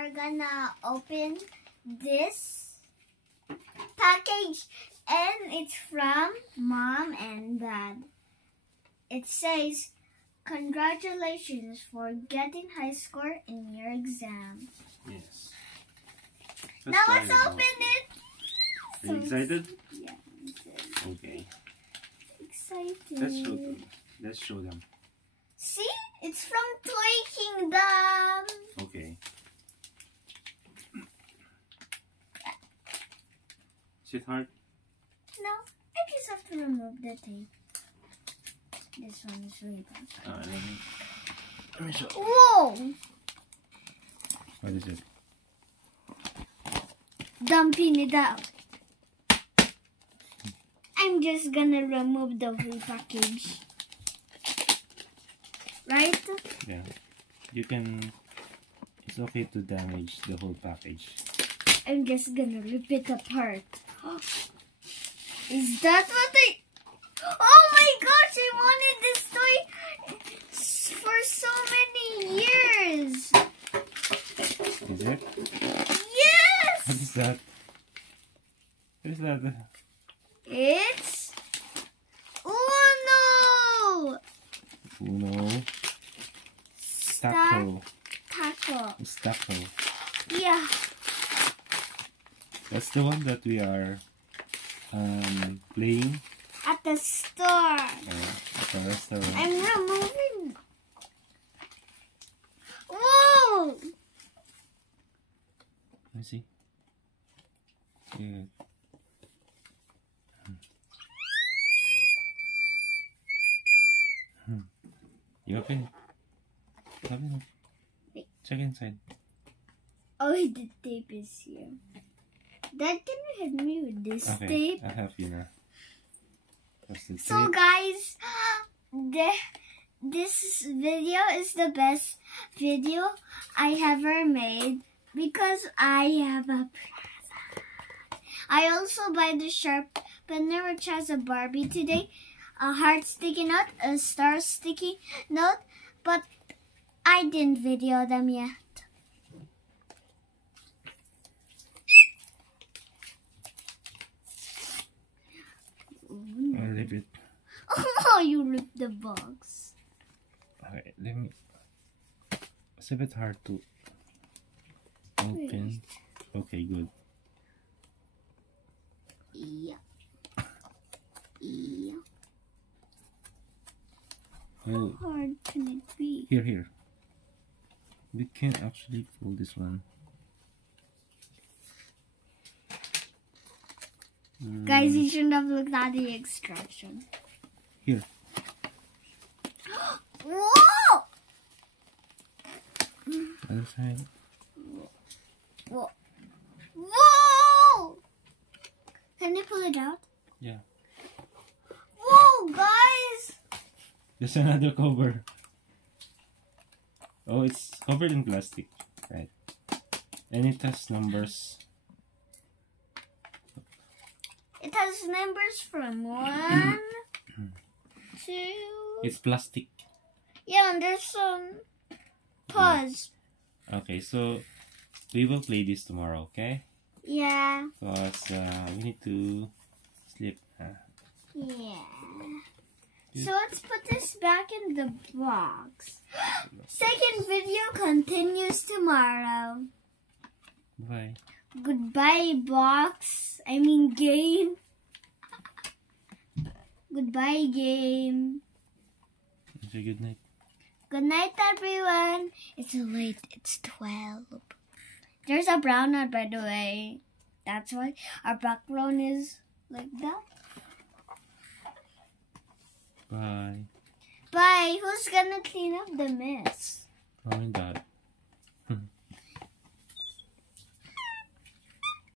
are gonna open this package, and it's from Mom and Dad. It says, "Congratulations for getting high score in your exam." Yes. Now let's open it. Are you excited? Yeah. Okay. Excited. Let's show them. See? It's from Toy Kingdom. Okay. Is it hard? No, I just have to remove the tape. This one is really bad. Let me show. Whoa! What is it? Dumping it out. I'm just gonna remove the whole package. Right? Yeah. You can. It's okay to damage the whole package. I'm just gonna rip it apart. Is that what I... Oh my gosh, I wanted this toy for so many years. Is it? Yes! What is that? What is that? It's Uno! Uno. Taco. Taco. It's taco. Yeah. That's the one that we are playing At the store. at the restaurant. I'm removing. Whoa! Let me see. Yeah. You open it? Open it. Wait. Check inside. Oh, the tape is here. Dad, can you help me with this Okay, tape? I'll help you now. That's the So tape. guys, this video is the best video I ever made because I have a present. I also buy the sharpener which has a Barbie today, a heart sticky note, a star sticky note, but I didn't video them yet. I'll leave it. Oh, you ripped the box. Okay, let me. It's a bit hard to open. Okay, good. Yeah. Yeah. Oh, How hard can it be? here. We can actually pull this one. Guys, you shouldn't have looked at the extraction. Here. Whoa! Other side. Whoa! Whoa! Can you pull it out? Yeah. Whoa, guys! There's another cover. Oh, it's covered in plastic, right? And it has numbers. It has numbers from 1 to... It's plastic. Yeah, and there's some pause. Okay, so we will play this tomorrow, okay? Yeah. Because we need to sleep. Yeah. So let's put this back in the box. Second video continues tomorrow. Bye. Goodbye, box. I mean, game. Goodbye, game. Say good night. Good night, everyone. It's late. It's 12. There's a brownout, by the way. That's why our background is like that. Bye. Bye. Who's gonna clean up the mess? Mom and Dad.